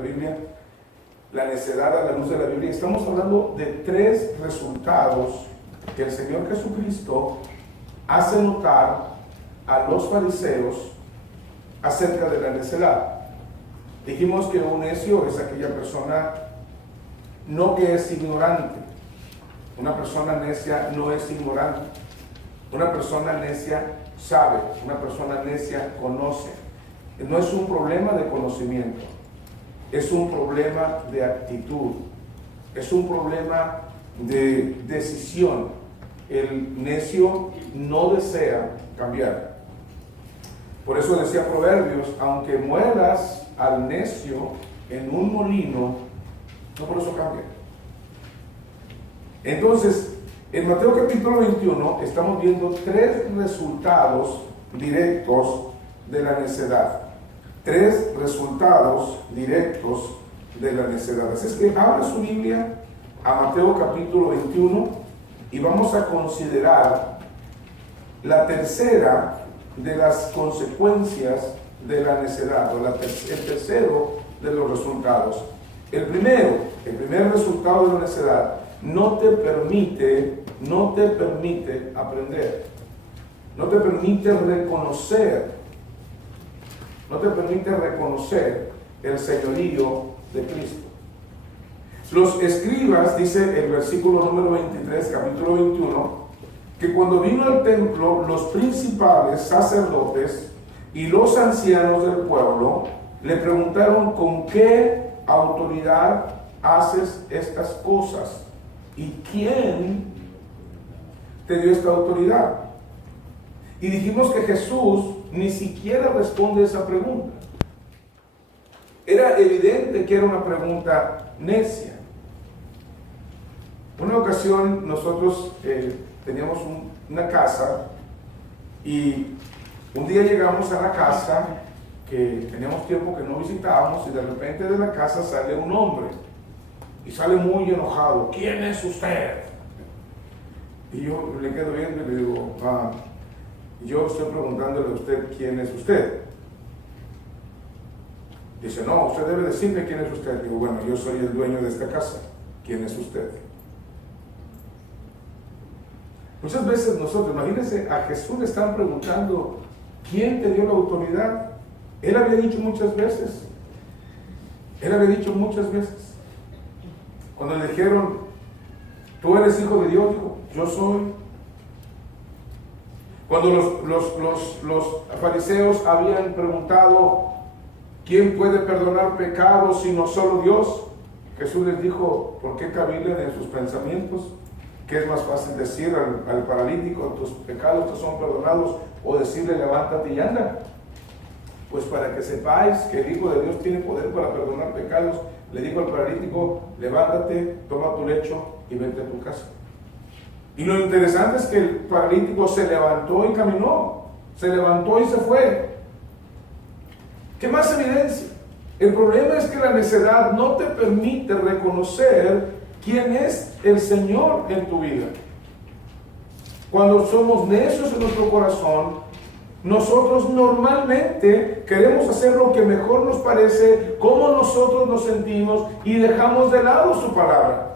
la Biblia, la necedad a la luz de la Biblia. Estamos hablando de tres resultados que el Señor Jesucristo hace notar a los fariseos acerca de la necedad. Dijimos que un necio es aquella persona no que es ignorante. Una persona necia no es ignorante. Una persona necia sabe, una persona necia conoce. No es un problema de conocimiento, es un problema de actitud, es un problema de decisión. El necio no desea cambiar. Por eso decía Proverbios, aunque muelas al necio en un molino, no por eso cambia. Entonces, en Mateo capítulo 21 estamos viendo tres resultados directos de la necedad. Tres resultados directos de la necedad. Así es que abra su Biblia a Mateo capítulo 21 y vamos a considerar la tercera de las consecuencias de la necedad, o el tercero de los resultados. El primer resultado de la necedad no te permite aprender, no te permite reconocer el señorío de Cristo. Los escribas, dice el versículo número 23, capítulo 21, que cuando vino al templo, los principales sacerdotes y los ancianos del pueblo le preguntaron: ¿con qué autoridad haces estas cosas? ¿Y quién te dio esta autoridad? Y dijimos que Jesús ni siquiera responde esa pregunta. Era evidente que era una pregunta necia. Una ocasión nosotros teníamos una casa y un día llegamos a la casa que teníamos tiempo que no visitábamos y de repente de la casa sale un hombre y sale muy enojado. ¿Quién es usted? Y yo le quedo viendo y le digo: yo estoy preguntándole a usted quién es usted. Dice: no, usted debe decirme quién es usted. Digo: bueno, yo soy el dueño de esta casa. ¿Quién es usted? Muchas veces nosotros, imagínense, a Jesús le están preguntando: ¿quién te dio la autoridad? Él había dicho muchas veces. Cuando le dijeron: tú eres hijo de Dios, dijo: yo soy. Cuando los fariseos habían preguntado: ¿quién puede perdonar pecados sino solo Dios? Jesús les dijo: ¿por qué cavilan en sus pensamientos? ¿Qué es más fácil decir al paralítico: tus pecados te son perdonados? O decirle: levántate y anda. Pues para que sepáis que el Hijo de Dios tiene poder para perdonar pecados, le dijo al paralítico: levántate, toma tu lecho y vete a tu casa. Y lo interesante es que el paralítico se levantó y caminó, se levantó y se fue. ¿Qué más evidencia? El problema es que la necedad no te permite reconocer quién es el Señor en tu vida. Cuando somos necios en nuestro corazón, nosotros normalmente queremos hacer lo que mejor nos parece, como nosotros nos sentimos, y dejamos de lado su palabra.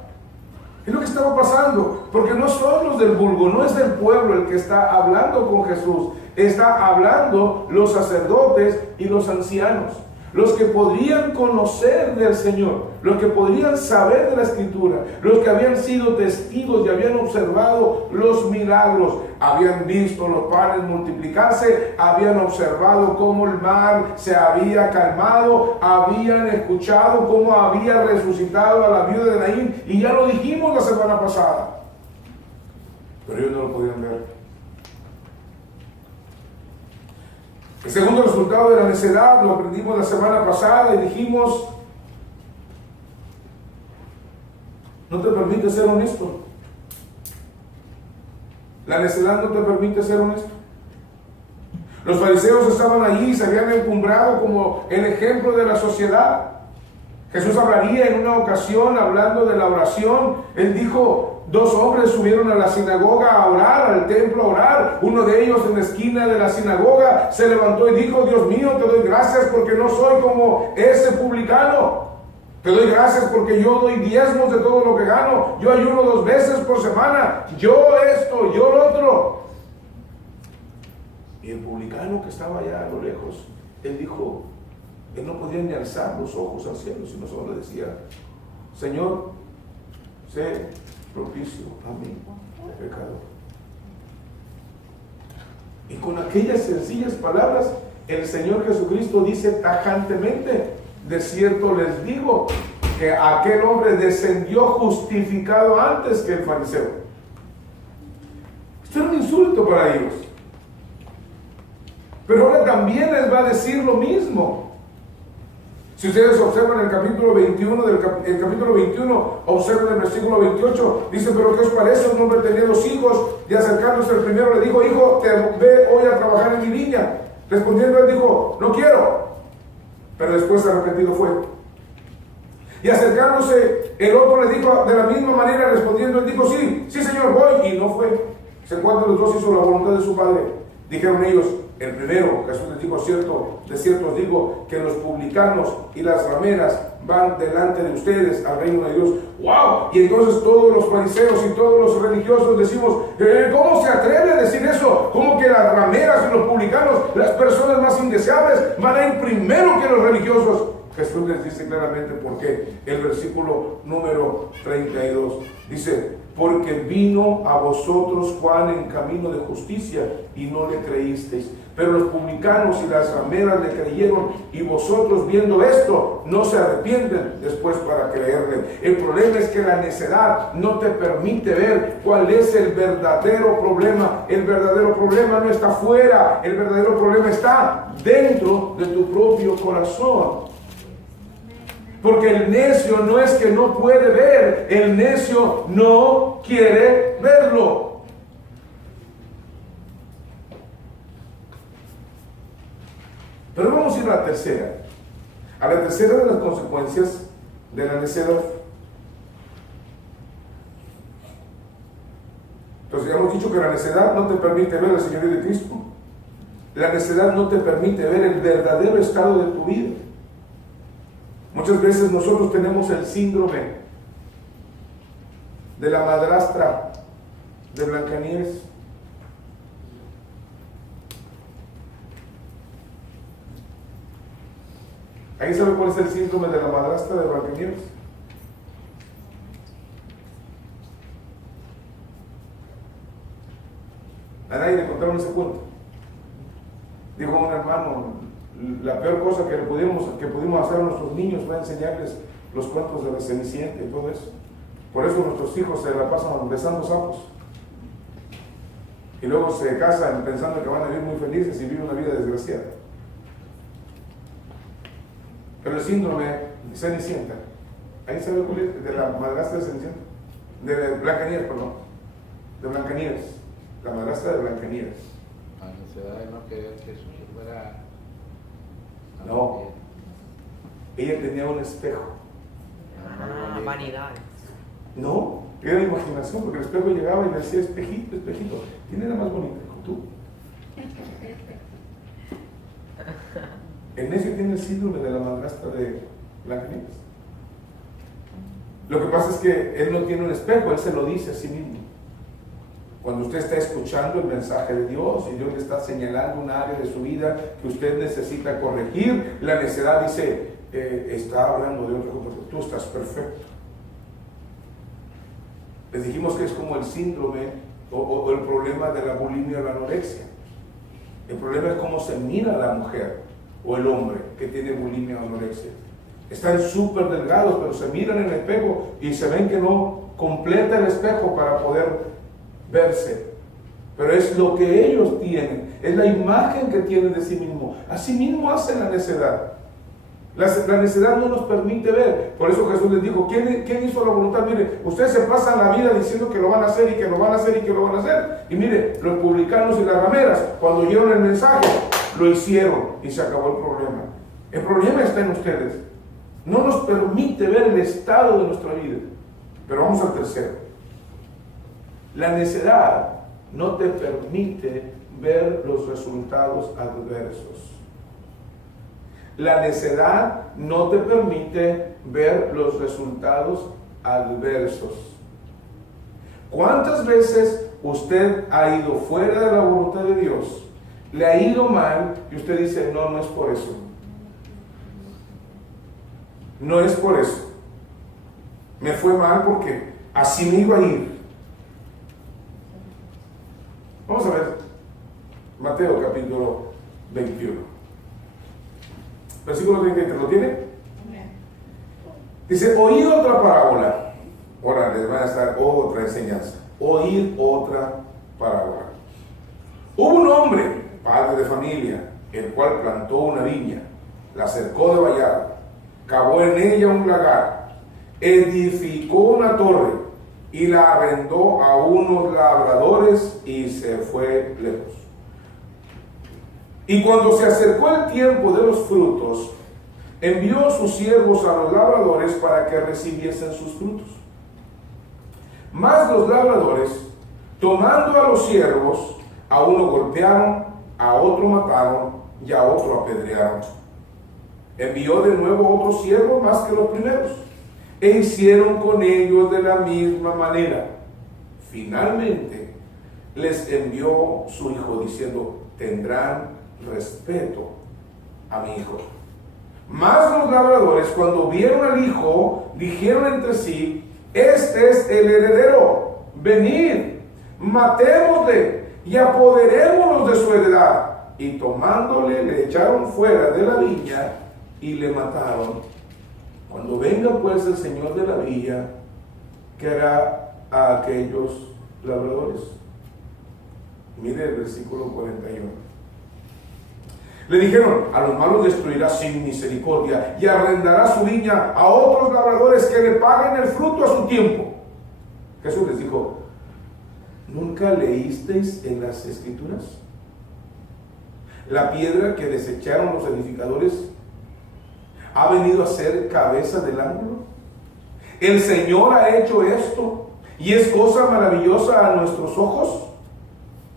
Es lo que estaba pasando, porque no son los del vulgo, no es del pueblo el que está hablando con Jesús, está hablando los sacerdotes y los ancianos, los que podrían conocer del Señor, los que podrían saber de la Escritura, los que habían sido testigos y habían observado los milagros, habían visto los panes multiplicarse, habían observado cómo el mar se había calmado, habían escuchado cómo había resucitado a la viuda de Naín, y ya lo dijimos la semana pasada, pero ellos no lo podían ver. El segundo resultado de la necedad lo aprendimos la semana pasada y dijimos: no te permite ser honesto. La necedad no te permite ser honesto. Los fariseos estaban allí, se habían encumbrado como el ejemplo de la sociedad. Jesús hablaría en una ocasión, hablando de la oración. Él dijo, 2 hombres subieron a la sinagoga a orar, al templo a orar. Uno de ellos en la esquina de la sinagoga se levantó y dijo, Dios mío, te doy gracias porque no soy como ese publicano. Te doy gracias porque yo doy diezmos de todo lo que gano. Yo ayuno 2 veces por semana. Yo esto, yo lo otro. Y el publicano que estaba allá a lo lejos, él dijo, él no podía ni alzar los ojos al cielo, sino solo le decía, Señor, sé propicio a mí, pecador. Y con aquellas sencillas palabras, el Señor Jesucristo dice tajantemente, de cierto les digo, que aquel hombre descendió justificado antes que el fariseo. Esto era un insulto para ellos. Pero ahora también les va a decir lo mismo. Si ustedes observan el capítulo 21, el capítulo 21, observan el versículo 28, dice, pero ¿qué os parece? Un hombre tenía 2 hijos, y acercándose el primero le dijo, hijo, te ve hoy a trabajar en mi viña. Respondiendo él dijo, no quiero. Pero después arrepentido fue. Y acercándose el otro le dijo de la misma manera, respondiendo él dijo, sí, señor, voy, y no fue. En cuanto los 2 hizo la voluntad de su padre, dijeron ellos, el primero, Jesús les dijo, de cierto os digo, que los publicanos y las rameras van delante de ustedes al reino de Dios. ¡Wow! Y entonces todos los fariseos y todos los religiosos decimos, ¿cómo se atreve a decir eso? ¿Cómo que las rameras y los publicanos, las personas más indeseables, van a ir primero que los religiosos? Jesús les dice claramente por qué. El versículo número 32 dice, porque vino a vosotros Juan en camino de justicia y no le creísteis, pero los publicanos y las rameras le creyeron, y vosotros viendo esto no se arrepienten después para creerle. El problema es que la necedad no te permite ver cuál es el verdadero problema. El verdadero problema no está fuera, el verdadero problema está dentro de tu propio corazón. Porque el necio no es que no puede ver, el necio no quiere verlo. Pero vamos a ir a la tercera. A la tercera de las consecuencias de la necedad. Entonces ya hemos dicho que la necedad no te permite ver el señorío de Cristo. La necedad no te permite ver el verdadero estado de tu vida. Muchas veces nosotros tenemos el síndrome de la madrastra de Blancanieves. ¿Alguien sabe cuál es el síndrome de la madrastra de Blancanieves? A nadie le contaron ese cuento. Dijo un hermano, la peor cosa que pudimos hacer a nuestros niños fue enseñarles los cuentos de la Cenicienta y todo eso. Por eso nuestros hijos se la pasan besando sapos. Y luego se casan pensando que van a vivir muy felices y viven una vida desgraciada. Pero el síndrome de Cenicienta, ¿ahí sabe cuál es? De la madrastra de Cenicienta, de Blancanieves, perdón, de Blancanieves, la madrastra de Blancanieves. La necesidad de no querer que su hijo fuera. No, ella tenía un espejo. Vanidad. No, era imaginación, porque el espejo llegaba y le decía, espejito, espejito, ¿quién era más bonita? Tú. El necio tiene el síndrome de la madrastra de Blancanieves. Lo que pasa es que él no tiene un espejo, él se lo dice a sí mismo. Cuando usted está escuchando el mensaje de Dios y Dios le está señalando un área de su vida que usted necesita corregir, la necedad dice, está hablando de otra cosa, tú estás perfecto. Les dijimos que es como el síndrome o el problema de la bulimia o la anorexia. El problema es cómo se mira la mujer o el hombre que tiene bulimia o anorexia. Están súper delgados, pero se miran en el espejo y se ven que no completa el espejo para poder verse. Pero es lo que ellos tienen, es la imagen que tienen de sí mismo. Así mismo hacen la necedad. La necedad no nos permite ver. Por eso Jesús les dijo, ¿quién hizo la voluntad? Mire, ustedes se pasan la vida diciendo que lo van a hacer y que lo van a hacer y que lo van a hacer. Y mire, los publicanos y las rameras, cuando oyeron el mensaje, lo hicieron y se acabó el problema. El problema está en ustedes. no nos permite ver el estado de nuestra vida. Pero vamos al tercero. La necedad no te permite ver los resultados adversos. La necedad no te permite ver los resultados adversos. ¿Cuántas veces usted ha ido fuera de la voluntad de Dios? Le ha ido mal y usted dice, no, no es por eso. No es por eso. Me fue mal porque así me iba a ir. Vamos a ver Mateo capítulo 21. Versículo 33, ¿lo tiene? Dice, oíd otra parábola. Ahora les van a dar otra enseñanza. Oíd otra parábola. Hubo un hombre, padre de familia, el cual plantó una viña, la cercó de vallado, cavó en ella un lagar, edificó una torre y la arrendó a unos labradores y se fue lejos. Y cuando se acercó el tiempo de los frutos, envió sus siervos a los labradores para que recibiesen sus frutos. Mas los labradores, tomando a los siervos, a uno golpearon, a otro mataron y a otro apedrearon. Envió de nuevo otros siervos más que los primeros, e hicieron con ellos de la misma manera. Finalmente les envió su hijo diciendo, tendrán respeto a mi hijo. Mas los labradores, cuando vieron al hijo, dijeron entre sí, este es el heredero, venid, matémosle y apoderémonos de su heredad. Y tomándole, le echaron fuera de la viña y le mataron. Cuando venga pues el señor de la viña, ¿qué hará a aquellos labradores? Mire el versículo 41. Le dijeron, a los malos destruirá sin misericordia y arrendará su viña a otros labradores que le paguen el fruto a su tiempo. Jesús les dijo, ¿nunca leísteis en las Escrituras? La piedra que desecharon los edificadores ha venido a ser cabeza del ángulo. El Señor ha hecho esto y es cosa maravillosa a nuestros ojos.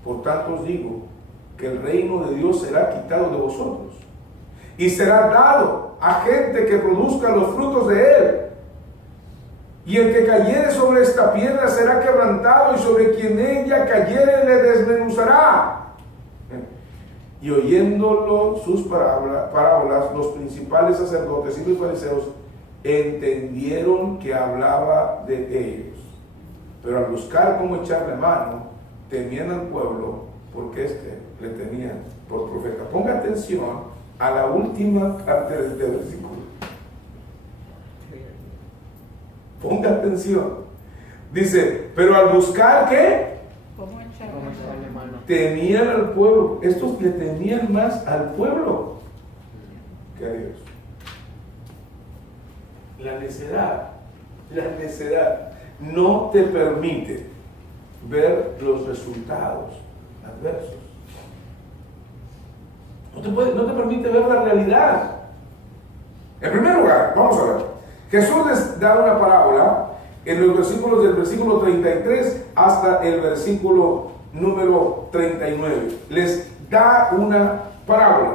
Por tanto os digo que el reino de Dios será quitado de vosotros y será dado a gente que produzca los frutos de él. Y el que cayere sobre esta piedra será quebrantado, y sobre quien ella cayere le desmenuzará. Y oyéndolo sus parábolas, los principales sacerdotes y los fariseos entendieron que hablaba de ellos. Pero al buscar cómo echarle mano, temían al pueblo, porque le tenían por profeta. Ponga atención a la última parte de este versículo. Ponga atención. Dice, pero al buscar, ¿qué? ¿Cómo echarle mano? Temían al pueblo. Estos le temían más al pueblo que a Dios. La necedad no te permite ver los resultados adversos. No te permite ver la realidad. En primer lugar, vamos a ver. Jesús les da una parábola en los versículos del versículo 33 hasta el versículo número 39. Les da una parábola.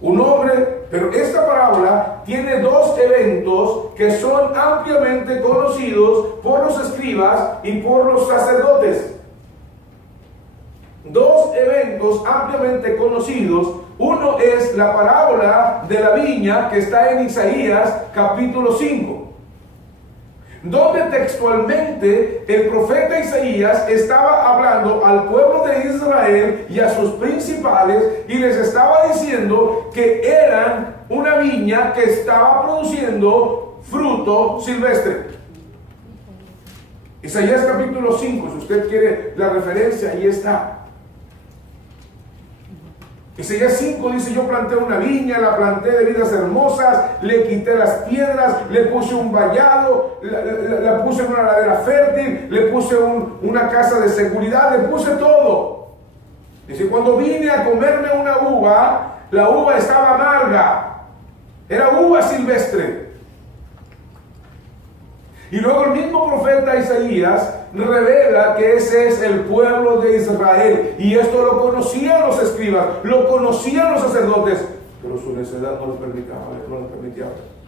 Un hombre, pero esta parábola tiene dos eventos que son ampliamente conocidos por los escribas y por los sacerdotes. Dos eventos ampliamente conocidos. Uno es la parábola de la viña que está en Isaías capítulo 5, donde textualmente el profeta Isaías estaba hablando al pueblo de Israel y a sus principales y les estaba diciendo que eran una viña que estaba produciendo fruto silvestre. Isaías capítulo 5, si usted quiere la referencia, ahí está. Isaías 5 dice, yo planté una viña, la planté de vidas hermosas, le quité las piedras, le puse un vallado, la puse en una ladera fértil, le puse una casa de seguridad, le puse todo. Dice, cuando vine a comerme una uva, la uva estaba amarga, era uva silvestre. Y luego el mismo profeta Isaías revela que ese es el pueblo de Israel. Y esto lo conocían los escribas, lo conocían los sacerdotes, pero su necedad no les permitía ver.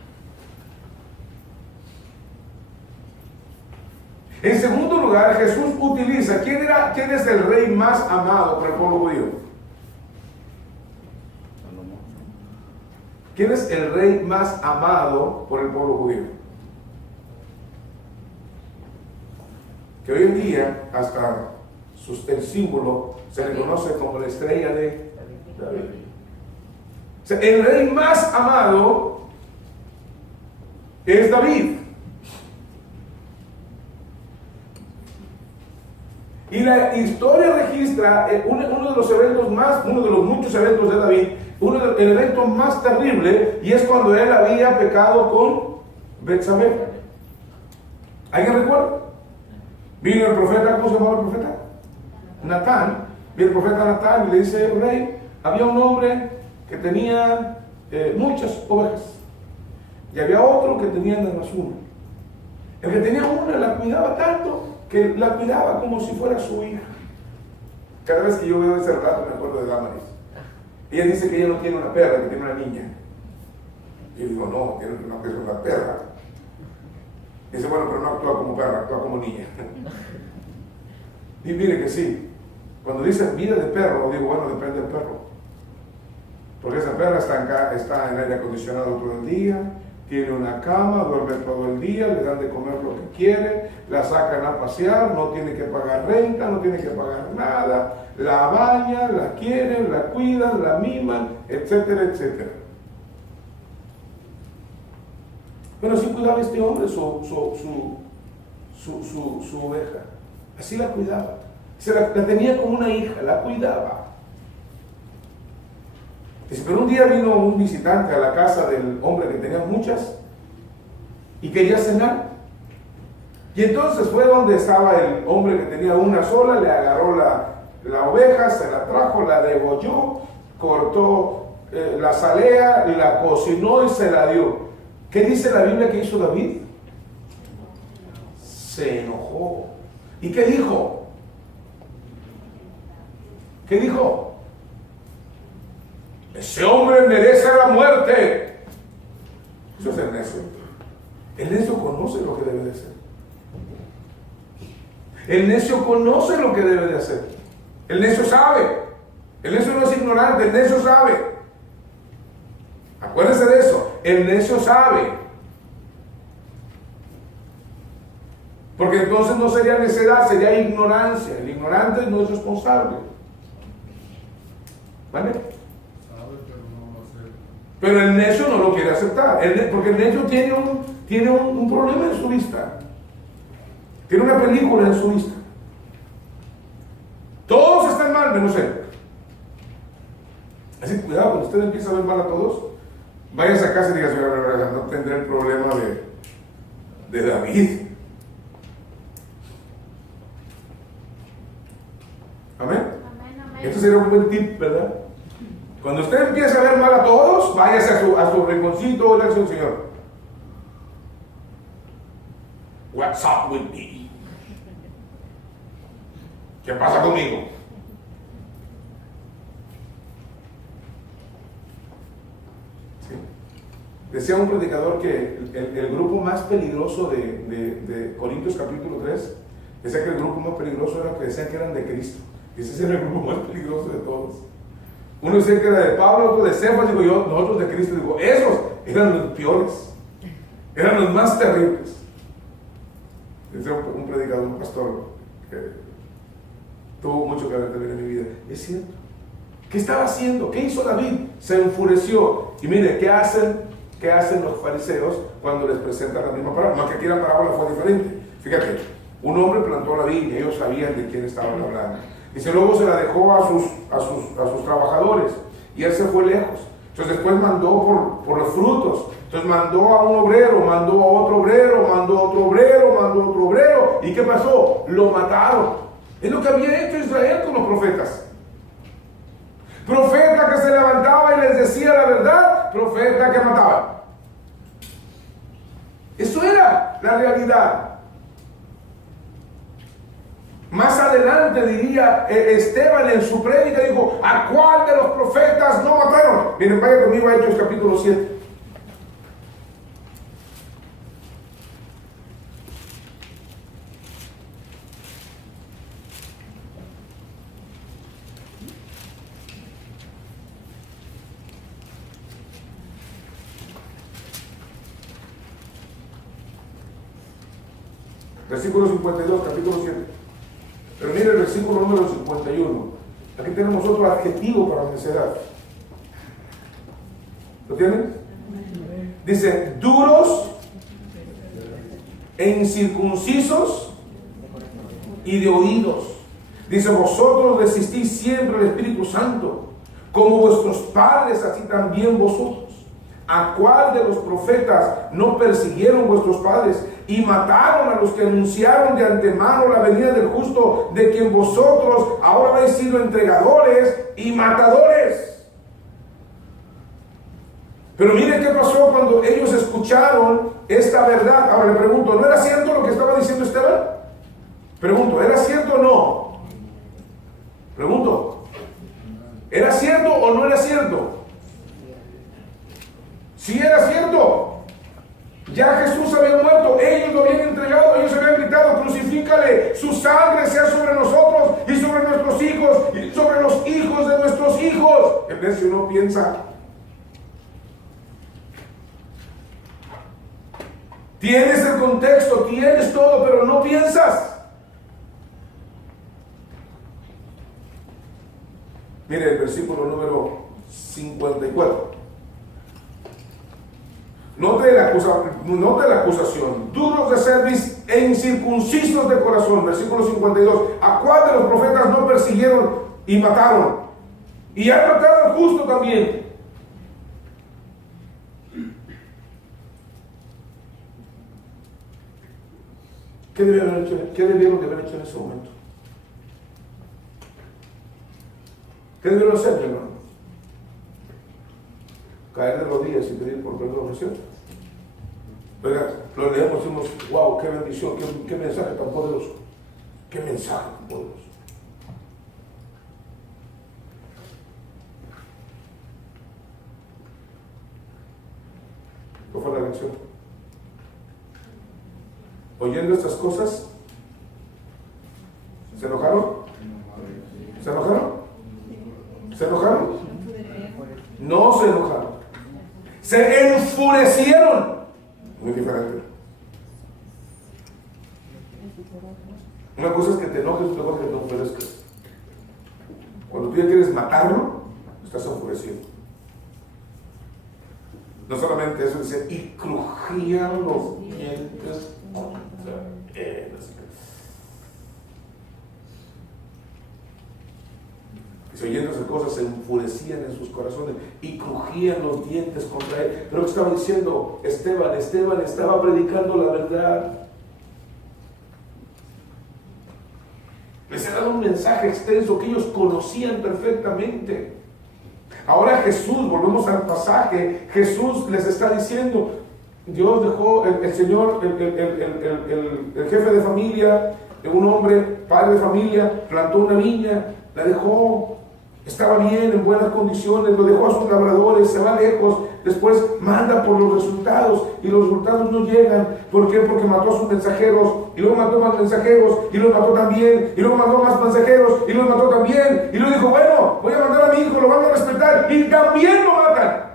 En segundo lugar, Jesús utiliza, ¿quién es el rey más amado por el pueblo judío? ¿Quién es el rey más amado por el pueblo judío? Que hoy en día, hasta el símbolo se le conoce como la estrella de David. O sea, el rey más amado es David. Y la historia registra uno de los muchos eventos de David, el evento más terrible, y es cuando él había pecado con Betsabé. ¿Alguien recuerda? Vino el profeta, ¿cómo se llamaba el profeta? Natán. Viene el profeta Natán y le dice: rey, había un hombre que tenía muchas ovejas, y había otro que tenía nada más una. El que tenía una la cuidaba tanto que la cuidaba como si fuera su hija. Cada vez que yo veo ese relato me acuerdo de Damaris. Ella dice que ella no tiene una perra, que tiene una niña. Y yo digo: no, que es una perra. Dice: bueno, pero no actúa como perra, actúa como niña. Y mire que sí. Cuando dice vida de perro, digo: bueno, depende del perro. Porque esa perra está en aire acondicionado todo el día, tiene una cama, duerme todo el día, le dan de comer lo que quiere, la sacan a pasear, no tiene que pagar renta, no tiene que pagar nada, la bañan, la quieren, la cuidan, la miman, etcétera, etcétera. Pero así cuidaba este hombre su oveja, así la cuidaba, la tenía como una hija, la cuidaba. Dice: pero un día vino un visitante a la casa del hombre que tenía muchas y quería cenar. Y entonces fue donde estaba el hombre que tenía una sola, le agarró la oveja, se la trajo, la degolló, cortó la salea, la cocinó y se la dio. ¿Qué dice la Biblia que hizo David? Se enojó. ¿Y qué dijo? ¿Qué dijo? Ese hombre merece la muerte. Eso es el necio. El necio conoce lo que debe de hacer. El necio conoce lo que debe de hacer. El necio sabe. El necio no es ignorante, el necio sabe. Acuérdense de eso. El necio sabe. Porque entonces no sería necedad, sería ignorancia. El ignorante no es responsable. ¿Vale? Pero el necio no lo quiere aceptar, porque el necio tiene un problema en su vista, tiene una película en su vista. Todos están mal, menos él. Así que cuidado, cuando usted empieza a ver mal a todos, vayas a casa y digas: no tendré el problema de David. Amén. Esto sería un buen tip, ¿verdad? Cuando usted empiece a ver mal a todos, váyase a su rinconcito, le dice al Señor: What's up with me? ¿Qué pasa conmigo? ¿Sí? Decía un predicador que el grupo más peligroso de Corintios capítulo 3, decía que el grupo más peligroso era que decían que eran de Cristo. Y ese era el grupo más peligroso de todos. Uno decía que era de Pablo, otro de Cefas, digo yo, nosotros de Cristo. Digo, esos eran los peores, eran los más terribles. Decía un predicador, un pastor, que tuvo mucho que ver también en mi vida. Es cierto. ¿Qué estaba haciendo? ¿Qué hizo David? Se enfureció. Y mire, ¿qué hacen los fariseos cuando les presentan la misma parábola? No, que aquí la parábola fue diferente. Fíjate, un hombre plantó la viña, ellos sabían de quién estaban hablando. Dice: luego se la dejó a sus trabajadores y él se fue lejos. Entonces después mandó por los frutos. Entonces mandó a un obrero, mandó a otro obrero, mandó a otro obrero, mandó a otro obrero. ¿Y qué pasó? Lo mataron. Es lo que había hecho Israel con los profetas. Profeta que se levantaba y les decía la verdad, profeta que mataba. Eso era. la realidad. Más adelante diría Esteban en su prédica, dijo, ¿a cuál de los profetas no mataron? Miren, vaya conmigo a Hechos capítulo 7. Versículo 52, capítulo 7. Pero mire el versículo número 51. Aquí tenemos otro adjetivo para necedad. ¿Lo tienen? Dice, duros e incircuncisos y de oídos. Dice, vosotros resistís siempre al Espíritu Santo, como vuestros padres, así también vosotros. ¿A cuál de los profetas no persiguieron vuestros padres y mataron a los que anunciaron de antemano la venida del justo, de quien vosotros ahora habéis sido entregadores y matadores? Pero miren qué pasó cuando ellos escucharon esta verdad. Ahora le pregunto, ¿no era cierto lo que estaba diciendo Esteban? Pregunto, ¿era cierto o no? Pregunto, ¿era cierto o no era cierto? Si era cierto, ya Jesús había muerto, ellos lo habían entregado, ellos habían gritado, crucifícale, su sangre sea sobre nosotros y sobre nuestros hijos y sobre los hijos de nuestros hijos. En vez de uno piensa, tienes el contexto, tienes todo, pero no piensas. Mire el versículo número 54. Note la acusación. Duros de cerviz e incircuncisos de corazón. Versículo 52. ¿A cuál de los profetas no persiguieron y mataron? Y han matado al justo también. ¿Qué debieron de haber hecho en ese momento? ¿Qué debieron hacer, mi hermano? Caer de rodillas y pedir por perdón, ¿no es cierto? Oiga, lo leemos y decimos, wow, qué bendición, qué mensaje tan poderoso. Qué mensaje tan poderoso. ¿Cuál fue la reacción? Oyendo estas cosas, ¿se enojaron? ¿Se enojaron? ¿Se enojaron? No se enojaron. Se enfurecieron. Muy diferente. Una cosa es que te enojes, otra cosa es que te enfurezcas. Cuando tú ya quieres matarlo, estás enfurecido. No solamente eso, dice, y crujían los dientes. Dice, oyendo esas cosas se enfurecían en sus corazones y crujían los dientes contra él. Pero lo que estaba diciendo Esteban estaba predicando la verdad. Les he dado un mensaje extenso que ellos conocían perfectamente. Ahora Jesús, volvemos al pasaje, Jesús les está diciendo, Dios dejó, el Señor, el jefe de familia, un hombre, padre de familia, plantó una viña, la dejó, estaba bien, en buenas condiciones, lo dejó a sus labradores, se va lejos, después manda por los resultados y los resultados no llegan. ¿Por qué? Porque mató a sus mensajeros y luego mató más mensajeros y los mató también y luego mató más mensajeros y los mató también y luego dijo, bueno, voy a mandar a mi hijo, lo van a respetar y también lo matan.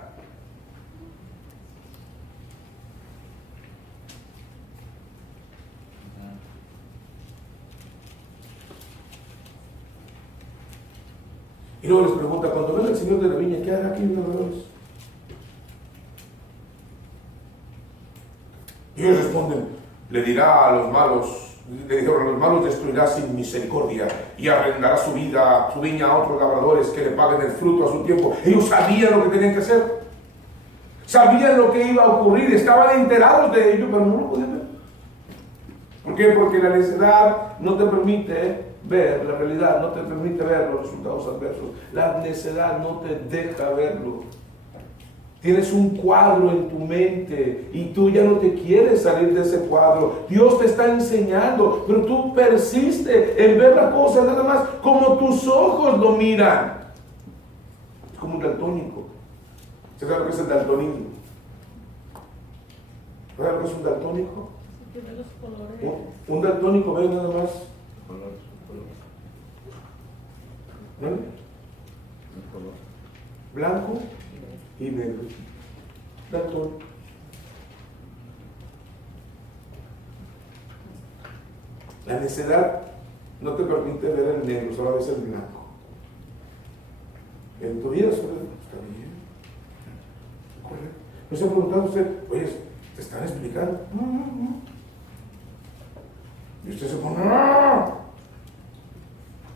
Y luego les pregunta, cuando venga el Señor de la viña, ¿qué hará aquí los labradores? Y ellos responden, le dirá a los malos, le dijeron, a los malos destruirá sin misericordia y arrendará su viña a otros labradores que le paguen el fruto a su tiempo. Ellos sabían lo que tenían que hacer, sabían lo que iba a ocurrir, estaban enterados de ello, pero no lo podían ver. ¿Por qué? Porque la necedad no te permite ver la realidad, no te permite ver los resultados adversos. La necedad no te deja verlo. Tienes un cuadro en tu mente y tú ya no te quieres salir de ese cuadro. Dios te está enseñando, pero tú persistes en ver la cosa nada más como tus ojos lo miran. Es como un daltónico. ¿Usted sabe lo que es el daltonismo? ¿Sabe lo que es un daltónico? Tiene los colores. Un daltónico ve nada más. Color. ¿Vale? Un color. Blanco y negro. Daltónico. La necedad no te permite ver el negro, solo ves el blanco. En tu vida solo está bien. Correcto. ¿No se ha preguntado usted, oye, te están explicando? No. Y usted se pone, ¡no!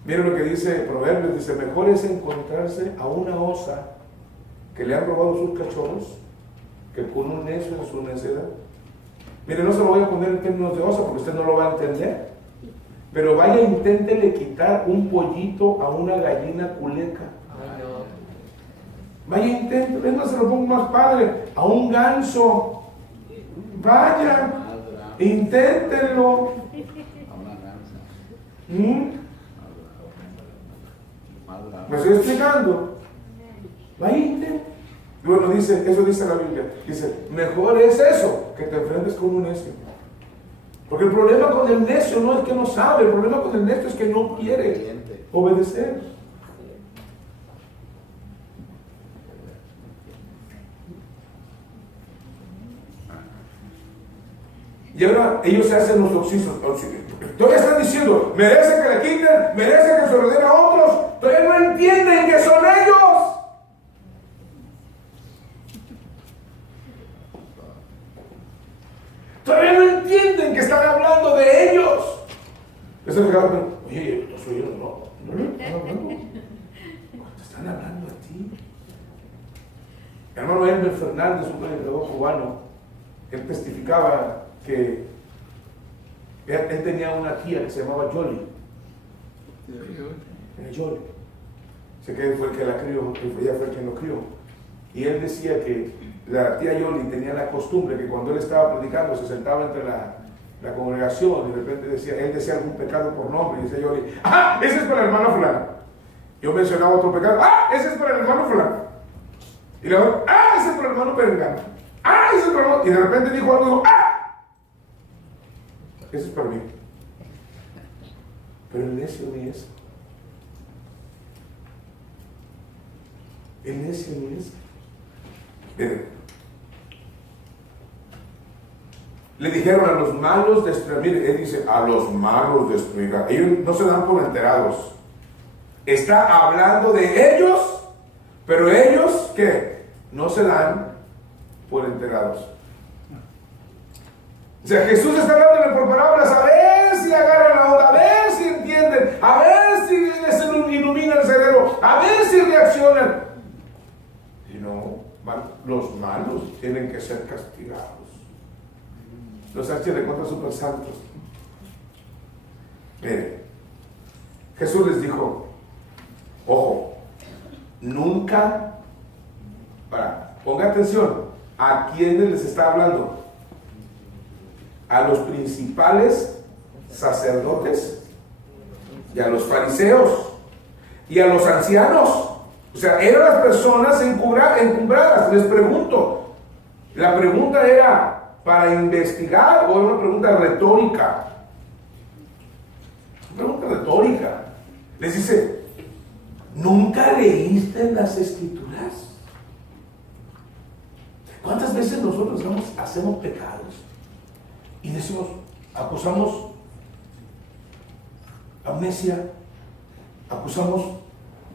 Miren lo que dice Proverbios, dice, mejor es encontrarse a una osa que le han robado sus cachorros que con un necio en su necedad. Mire, no se lo voy a poner en términos de osa porque usted no lo va a entender. Pero vaya, inténtele quitar un pollito a una gallina culeca. Ay, no. Vaya, inténtele, no se lo pongo más padre, a un ganso. Vaya, inténtenlo. A una gansa. ¿Me estoy explicando? Vaya, inténtelo. Bueno, dice, eso dice la Biblia. Dice, mejor es eso que te enfrentes con un necio. Porque el problema con el necio no es que no sabe, el problema con el necio es que no quiere obedecer. Y ahora ellos se hacen los oxisos. Todavía están diciendo, merecen que le quiten, merecen que se lo den a otros. Todavía no entienden que son ellos. Todavía no entienden que están hablando de ellos. Eso es pero, oye, yo soy yo, no le están hablando. Te están hablando a ti. Mi hermano Elmer Fernández, un predicador cubano, él testificaba que él tenía una tía que se llamaba Jolie. Jolie. Sé que fue el que la crió, ella fue el que lo crió. Y él decía que la tía Yoli tenía la costumbre que cuando él estaba predicando se sentaba entre la congregación y de repente él decía algún pecado por nombre y decía Yoli, ¡ah! Ese es para el hermano fulano. Yo mencionaba otro pecado, ¡ah! Ese es para el hermano fulano. Y la otra, ¡ah! Ese es para el hermano perengano. ¡Ah! Ese es para el hermano. Y de repente dijo algo y dijo, ¡ah! Ese es para mí. Pero el necio ni eso. El necio ni eso. Le dijeron a los malos destruirán. Mire, él dice, a los malos destruirán. Ellos no se dan por enterados. Está hablando de ellos, pero ellos, ¿qué? No se dan por enterados. O sea, Jesús está hablándole por palabras, a ver si agarran la onda, a ver si entienden, a ver si les ilumina el cerebro, a ver si reaccionan. Y no, los malos tienen que ser castigados. Los H de cuentas super santos. Miren, Jesús les dijo, ojo, nunca, ponga atención, ¿a quiénes les está hablando? A los principales sacerdotes y a los fariseos y a los ancianos. O sea, eran las personas encumbradas. Les pregunto, la pregunta era para investigar o era una pregunta retórica. Una pregunta retórica. Les dice, ¿nunca leíste en las escrituras? ¿Cuántas veces nosotros hacemos pecados y decimos, acusamos amnesia, acusamos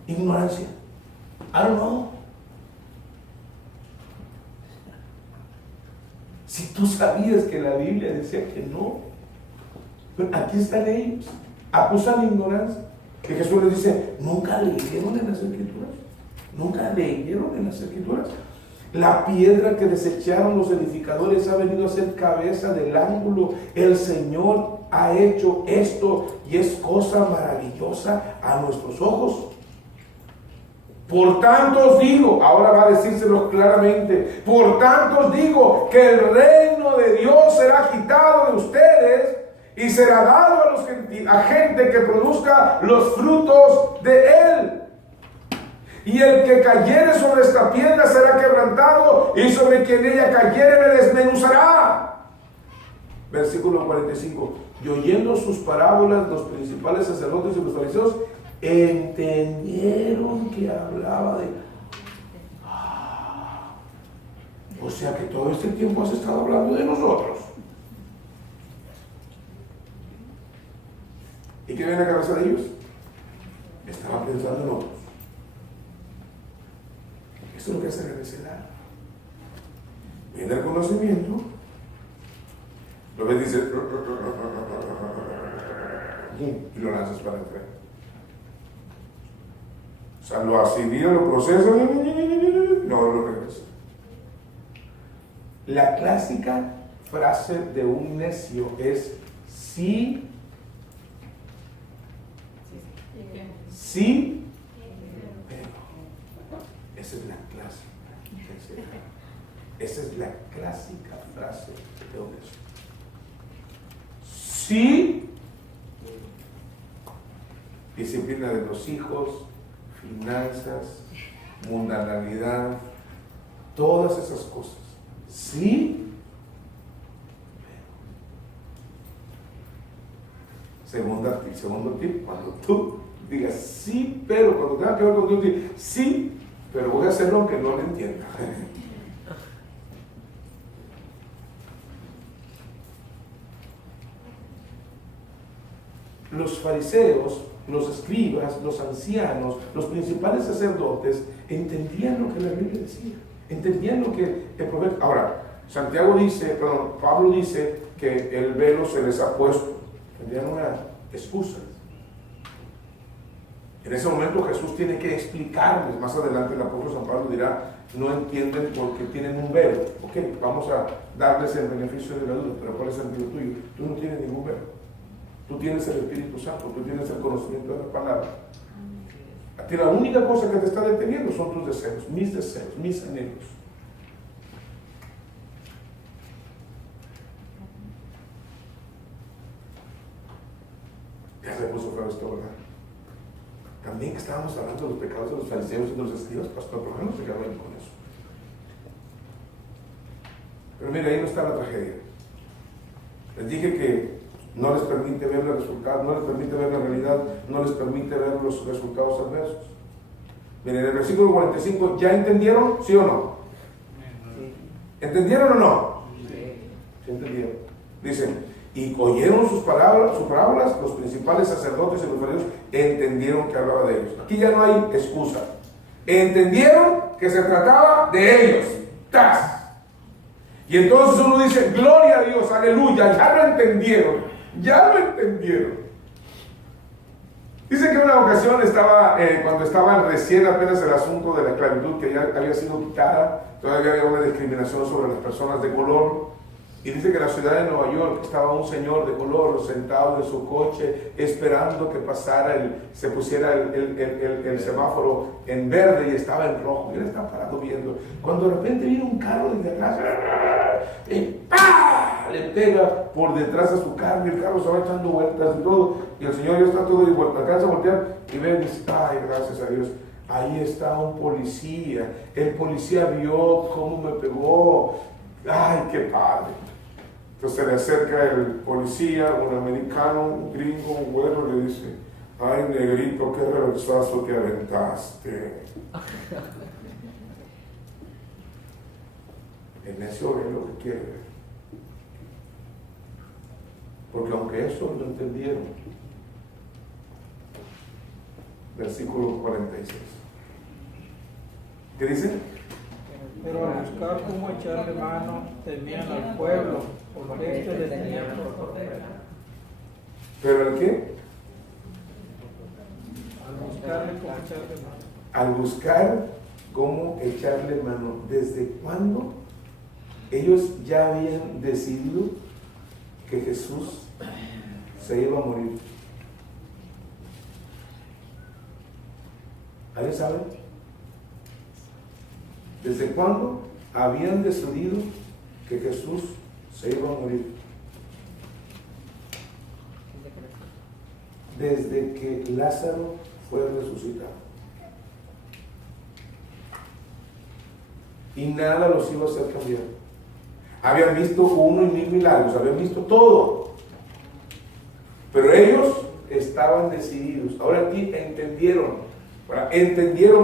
ignorancia? I don't know. Si tú sabías que la Biblia decía que no, pero aquí están ellos, acusan ignorancia. Que Jesús les dice, ¿nunca leyeron en las escrituras? ¿Nunca leyeron en las escrituras? La piedra que desecharon los edificadores ha venido a ser cabeza del ángulo. El Señor ha hecho esto y es cosa maravillosa a nuestros ojos. Por tanto os digo, ahora va a decírselo claramente, por tanto os digo que el reino de Dios será quitado de ustedes y será dado a los a gente que produzca los frutos de él. Y el que cayere sobre esta piedra será quebrantado, y sobre quien ella cayere le desmenuzará. Versículo 45. Y oyendo sus parábolas, los principales sacerdotes y los fariseos entendieron que hablaba de... O sea que todo este tiempo has estado hablando de nosotros. ¿Y qué viene a la cabeza de ellos? Estaban pensando en otros. Esto es lo que hace la necedad. Viene el conocimiento, lo ves y dice y lo lanzas para entrar. O sea, lo asimila, lo procesa, no lo regresa. La clásica frase de un necio es sí, sí, pero. Esa es la clásica. Esa es la clásica frase de un necio. Sí, disciplina de los hijos, finanzas, mundanalidad, todas esas cosas. Sí, pero. Segundo tip, cuando tú digas sí, pero, cuando tenga que ver con Dios, digas sí, pero voy a hacerlo aunque no lo entienda. Los fariseos, los escribas, los ancianos, los principales sacerdotes entendían lo que la Biblia decía, entendían lo que el profeta. Ahora, Pablo dice que el velo se les ha puesto, tendrían una excusa. En ese momento Jesús tiene que explicarles. Más adelante el apóstol San Pablo dirá: no entienden por qué tienen un velo. Ok, vamos a darles el beneficio de la duda, pero ¿cuál es el sentido tuyo? Tú no tienes ningún velo. Tú tienes el Espíritu Santo, tú tienes el conocimiento de la palabra. A ti la única cosa que te está deteniendo son tus deseos, mis anhelos. Ya se puso feo esto, ¿verdad? También que estábamos hablando de los pecados de los fariseos y de los escribas, pastor, ¿por qué no se quedó ahí con eso? Pero mira, ahí no está la tragedia. Les dije que no les permite ver los resultados, no les permite ver la realidad, no les permite ver los resultados adversos. Miren, en el versículo 45, ¿ya entendieron? ¿Sí o no? ¿Entendieron o no? Sí entendieron. Dicen, y oyeron sus parábolas, los principales sacerdotes y los fariseos entendieron que hablaba de ellos. Aquí ya no hay excusa. Entendieron que se trataba de ellos. ¡Tas! Y entonces uno dice, gloria a Dios, aleluya, ya lo entendieron. Ya lo entendieron. Dice que una ocasión cuando estaba recién apenas el asunto de la esclavitud, que ya había sido quitada, todavía había una discriminación sobre las personas de color. Y dice que en la ciudad de Nueva York estaba un señor de color sentado en su coche esperando que pasara se pusiera el semáforo en verde y estaba en rojo. Y él estaba parado viendo. Cuando de repente viene un carro desde atrás y ¡pah! Le pega por detrás a su carro y el carro se va echando vueltas y todo. Y el señor ya está todo de vuelta. Alcanza a voltear y ve y dice, ay, gracias a Dios. Ahí está un policía. El policía vio cómo me pegó. Ay, qué padre. Entonces se le acerca el policía, un americano, un gringo, un güero, le dice, ay, negrito, qué reversazo te aventaste. El necio ve lo que quiere ver. Porque aunque eso lo entendieron, versículo 46. ¿Qué dice? Pero al buscar cómo echarle mano, temían al pueblo, porque éste les tenía por profeta. ¿Pero el qué? Al buscarle cómo echarle mano. Al buscar cómo echarle mano. ¿Desde cuándo ellos ya habían decidido que Jesús se iba a morir? ¿Alguien sabe? ¿Desde cuándo habían decidido que Jesús se iba a morir? Desde que Lázaro fue resucitado. Y nada los iba a hacer cambiar. Habían visto 1 y 1000 milagros, habían visto todo. Pero ellos estaban decididos. Ahora aquí entendieron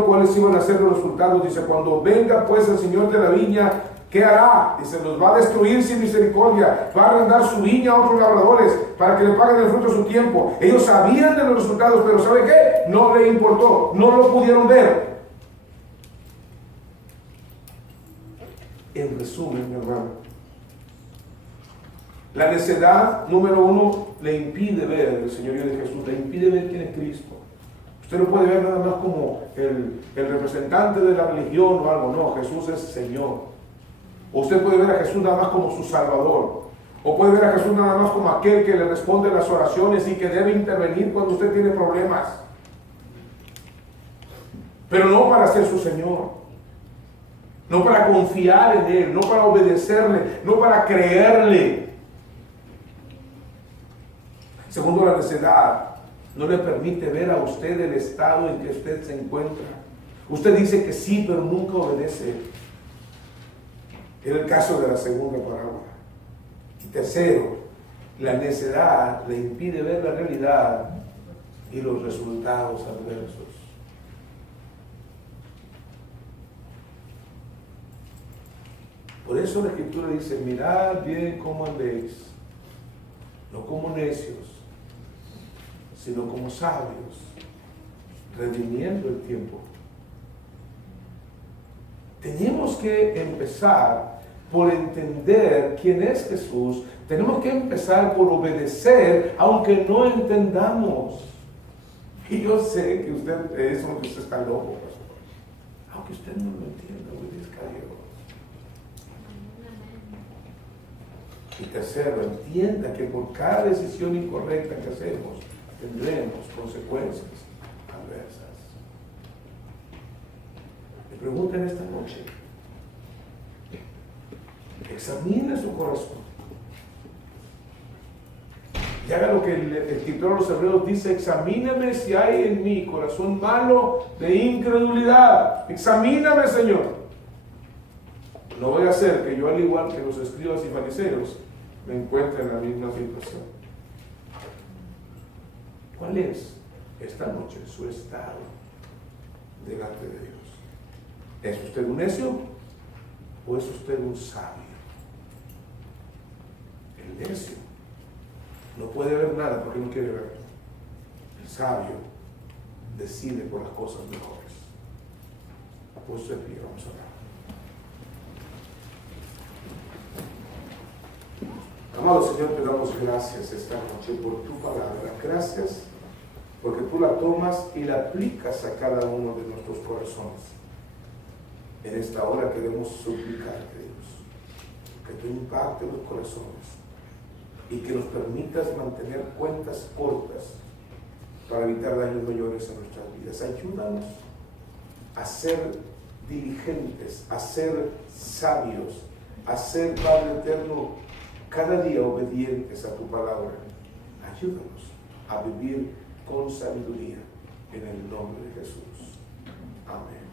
cuáles iban a ser los resultados. Dice, cuando venga pues el Señor de la viña, ¿qué hará? Dice, los va a destruir sin misericordia, va a arrendar su viña a otros labradores para que le paguen el fruto de su tiempo. Ellos sabían de los resultados, pero ¿sabe qué? No le importó, no lo pudieron ver. En resumen, mi hermano, la necedad, número 1, le impide ver el señorío de Jesús, le impide ver quién es Cristo. Usted no puede ver nada más como el representante de la religión o algo, no, Jesús es Señor. O usted puede ver a Jesús nada más como su Salvador, o puede ver a Jesús nada más como aquel que le responde las oraciones y que debe intervenir cuando usted tiene problemas, pero no para ser su Señor, no para confiar en Él, no para obedecerle, no para creerle. Segundo, la necedad no le permite ver a usted el estado en que usted se encuentra. Usted dice que sí, pero nunca obedece. Era el caso de la segunda parábola. Y tercero, la necedad le impide ver la realidad y los resultados adversos. Por eso la Escritura dice, mirad bien cómo andéis, no como necios, sino como sabios, redimiendo el tiempo. Tenemos que empezar por entender quién es Jesús. Tenemos que empezar por obedecer, aunque no entendamos. Y yo sé que usted está loco, pastor. Aunque usted no lo entienda, obedezca a Dios. Y tercero, entienda que por cada decisión incorrecta que hacemos, tendremos consecuencias adversas. Le pregunto en esta noche, examine su corazón y haga lo que el escritor de los Hebreos dice: examíname si hay en mí corazón malo de incredulidad. Examíname, Señor. No voy a hacer que yo, al igual que los escribas y fariseos, me encuentre en la misma situación. ¿Cuál es esta noche su estado delante de Dios? ¿Es usted un necio o es usted un sabio? El necio no puede ver nada porque no quiere ver. El sabio decide por las cosas mejores. Pues de pie, vamos a orar. Amado Señor, te damos gracias esta noche por tu palabra. Gracias porque tú la tomas y la aplicas a cada uno de nuestros corazones. En esta hora queremos suplicarte, Dios, que tú impactes los corazones y que nos permitas mantener cuentas cortas para evitar daños mayores en nuestras vidas. Ayúdanos a ser diligentes, a ser sabios, a ser, Padre eterno, cada día obedientes a tu palabra. Ayúdanos a vivir con sabiduría en el nombre de Jesús. Amén.